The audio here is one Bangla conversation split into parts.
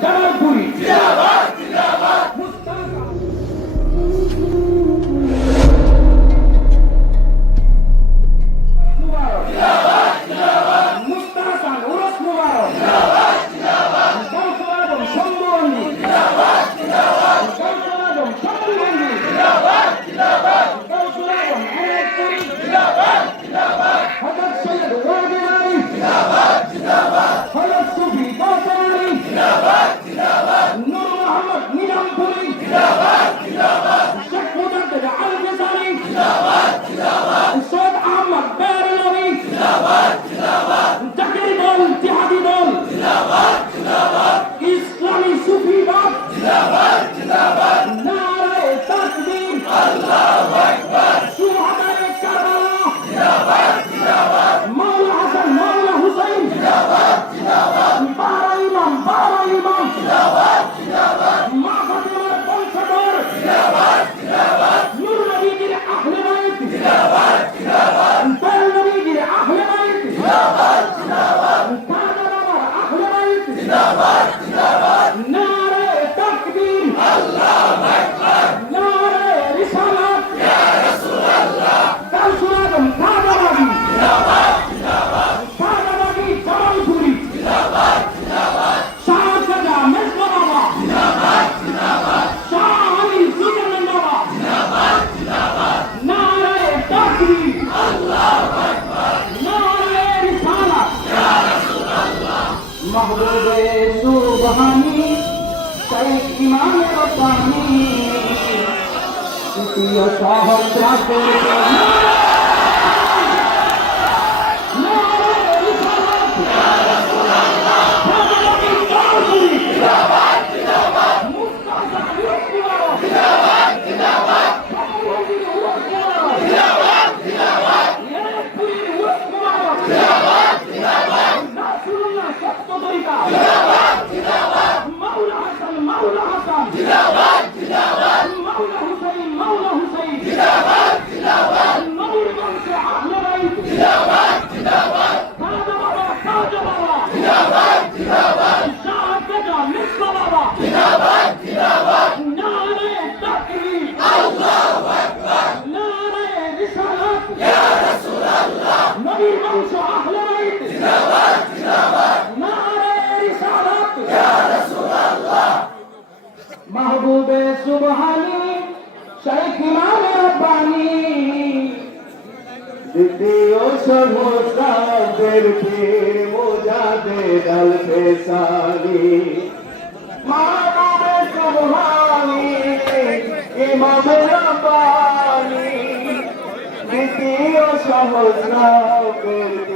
done. মানব পানি তৃতীয় يا رسول الله نبي منصور أهل بيت মাহবুবে সুবহানি শাইখ ইমাম রব্বানি। দ্বিতীয় কি মোজাদে দল পেশানি মাহবুবে সুবহানি ইমাম রব্বানি। দ্বিতীয় কি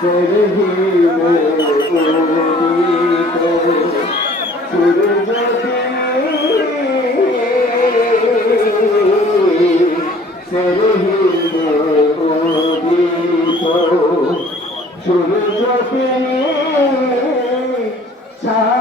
फिर ही मैं उड़ी तो फिर जगी फिर ही मैं उड़ी तो फिर जगी